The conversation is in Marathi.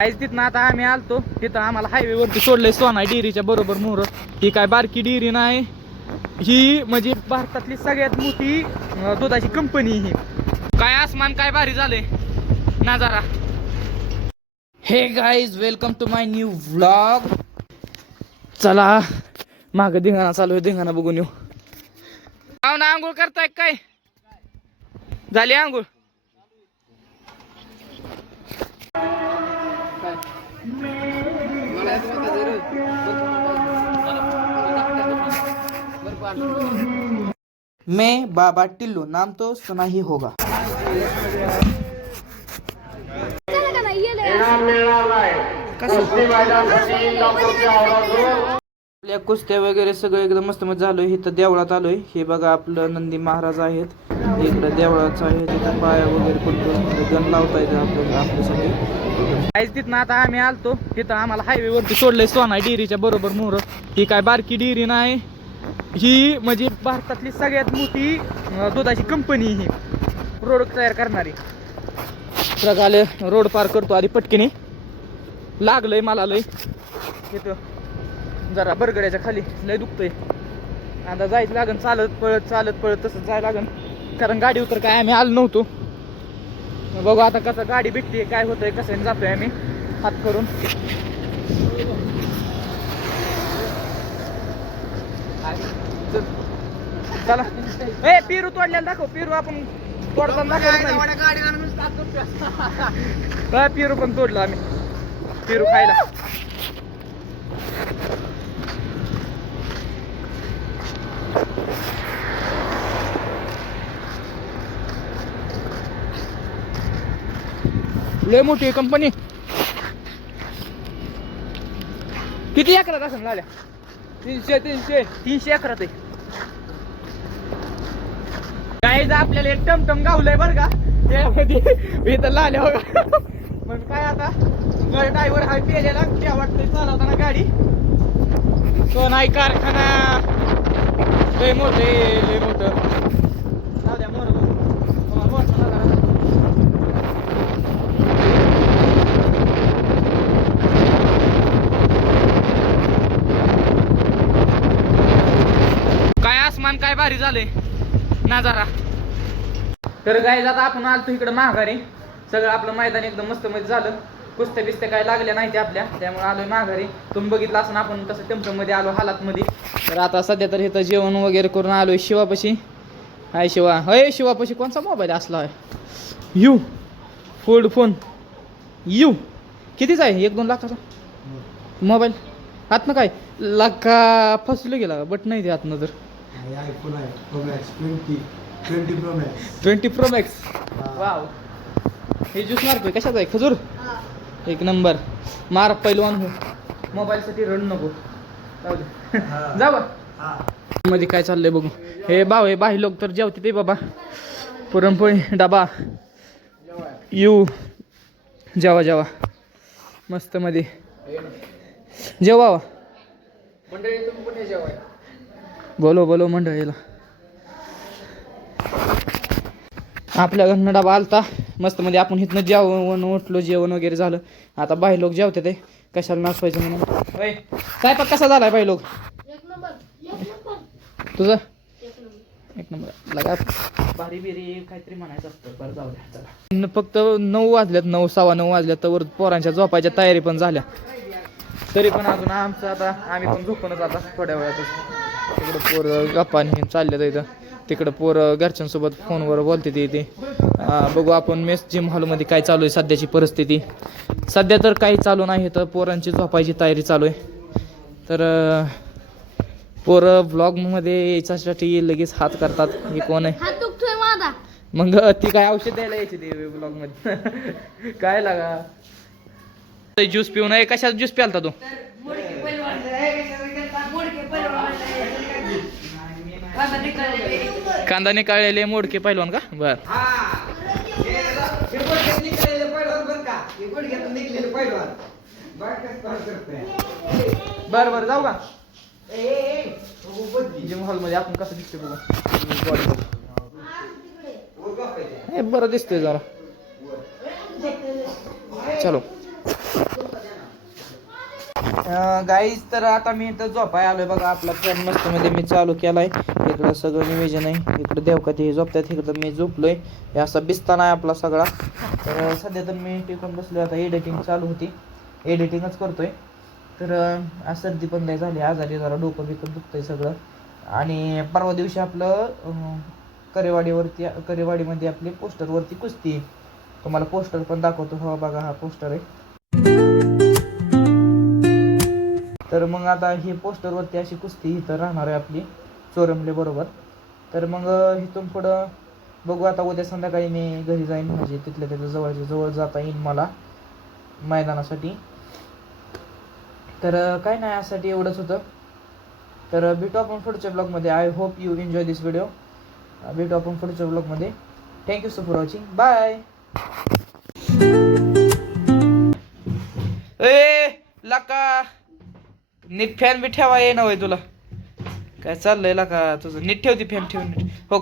काहीच तिथनं आता आम्ही आलतो तिथं आम्हाला हायवेवरती सोडलंय सोना डेअरीच्या बरोबर मोहर. ही काय बारकी डेअरी नाही, ही म्हणजे भारतातली सगळ्यात मोठी दुधाची कंपनी. ही काय आसमान काय भारी झालंय नजारा. Hey guys welcome to my new vlog. चला मागं धिंगाणा चालू आहे, धिंगाणा बघून येऊ. ना आंघोळ करताय काय? झाली आंघोळ? मैं बाबा टिल्लू, नाम तो सुना ही होगा. आपल्या कुस्त्या वगैरे सगळं एकदम मस्त मस्त झालोय. इथं देवळात आलोय. हे बघा आपलं नंदी महाराज आहेत, इकडं देवळाचं आहे. तिथं पाया वगैरे पडतो, गण लावता येतं आपल्यासाठी. काहीच तिथनं आता आम्ही आलतो तिथं आम्हाला हायवेवरती सोडलंय सोना डेअरीच्या बरोबर मोहर. ही काय बारकी डेअरी नाही, ही म्हणजे भारतातली सगळ्यात मोठी दुधाची कंपनी. ही प्रोडक्ट तयार करणारी. प्रकाले रोड पार करतो आधी पटकीने. लागलंय मला लय इथं जरा बरगड्याच्या खाली लय दुखतंय. आता जायचं लागन चालत पळत तसं जायला लागन, कारण गाडी उतर काय आम्ही आलो नव्हतो. बघू आता कसं गाडी भेटते, काय होतंय, कसं जातोय आम्ही हात करून. चला ए पेरू तोडल्याला दाखव. पेरू आपण तोडताना काय पेरू पण तोडलं आम्ही, पेरू खायला. लय मोठी कंपनी. किती एकरात असं झाल्या? 300 एकरात आहे. काय आपल्याला एक टमटम गावलंय बरं का त्यामध्ये. इथं लाल्या बघा. मग काय आता ड्रायव्हर हा पेलेला त्या वाटतंय चालवताना गाडी. तो नाही कारखाना लय मोठं, लय मोठं. जाऊ द्या मोर काय आसमान काय भारी झालंय नजारा. तर गाईज आता आपण आलतो इकडं माघारी. सगळं आपलं मैदान एकदम मस्त मध्ये झालं. कुस्त्या बिस्त्या काय लागल्या नाही ते आपल्या, त्यामुळे आलोय माघारी. तुम्ही बघितलं असं आपण तसं टेम्पो मध्ये आलो हालात मध्ये. तर आता सध्या तर इथं जेवण वगैरे करून आलोय शिवापाशी. हाय शिवा. हय शिवापाशी कोणचा मोबाईल असला आहे? You fold phone you. कितीचा आहे? 1-2 लाखाचा मोबाईल. आतनं काय लाखा फसलं गेला बट नाही ते आतनं. तर 20 Pro Max. वाव. हे ज्यूस मारतोय कशाचा आहे? खजूर. एक नंबर. मार पैलवान हो. मोबाईल साठी रड नको. जा मध्ये काय चाललंय बघू. हे भाऊ हे बाही लोक तर जेवते ते बाबा. पुरणपोळी डबा यू. जेवा जेवा मस्त मध्ये जेवा मंडळी. तुम्ही पण जेवा. बोलो मंडळीला. आपल्या घरनं डबा आलता मस्त मध्ये. आपण इथनं जेवण उठलो, जेवण वगैरे झालं. आता बाई लोक जेवते ते कशाला नाचवायचं म्हणून. स्वयंपाक कसा झालाय बाई लोक? तुझं एक नंबर लगा. भारी बिरी काहीतरी म्हणायचं असतं. बरं जाऊ द्या चला. फक्त 9 वाजल्यात, 9 9:15 वाजल्यात. तर पोरांच्या झोपायच्या तयारी पण झाल्या. तरी पण अजून आमचं आता आम्ही पण झोपूनच आता थोड्या वेळातच. तिकडं पोरं गप्पा चालल्यात इथं. तिकडं पोरं घरच्यांसोबत फोनवर बोलते ते. बघू आपण मेस जिम हॉलमध्ये काय चालू आहे सध्याची परिस्थिती. सध्या तर काही चालू नाही, तर पोरांची झोपायची तयारी चालू आहे. तर पोरं ब्लॉगमध्ये याच्यासाठी लगेच हात करतात. हे कोण आहे? मग ती काय औषध द्यायला यायची ते ब्लॉगमध्ये. काय लागा ज्यूस पिऊ नये. कशात ज्यूस प्यालता तू? कांदा निकाळलेले मोडके पैलवान का? बर बर बर जाऊ का जिम हॉल मध्ये. आपण कसं दिसतोय बघू. बरं दिसतोय जरा. चलो. गाईज तर आता मी इथं झोपाय आलोय बघा. आपला फॅन मस्त मध्ये मी चालू केलाय. इकडं सगळं नियोजन आहे. इकडं देवकाती हे झोपतात, इकडं मी झोपलोय. हे असा बिस्ताना आहे आपला सगळा. तर सध्या तर मी टिकून बसलोय. आता एडिटिंग चालू होती, एडिटिंगच करतोय. तर आज सर्दी पण नाही झाली, आजारी जरा डोकं बिकं दुखतंय सगळं. आणि परवा दिवशी आपलं करेवाडीमध्ये आपली पोस्टरवरती कुस्ती. तुम्हाला पोस्टर पण दाखवतो. हो बघा, हा पोस्टर आहे. तर मग आता ही पोस्टरवरती अशी कुस्ती इथं राहणार आहे आपली चोरमले बरोबर. तर मग इथून पुढं बघू. आता उद्या संध्याकाळी मी घरी जाईन, म्हणजे तिथल्या तिथं जवळच्या जवळ जाता येईल मला मैदानासाठी. तर काय नाही, यासाठी एवढंच होतं. तर भेटू आपण पुढच्या ब्लॉगमध्ये. I hope you enjoy this video. भेटू आपण पुढच्या ब्लॉगमध्ये. Thank you so for watching. Bye. ए लका, नीट फॅन बी ठेवा ये ना तुला. काय चाललंय लका तुझं? नीट ठेवती फॅन ठेवून हो.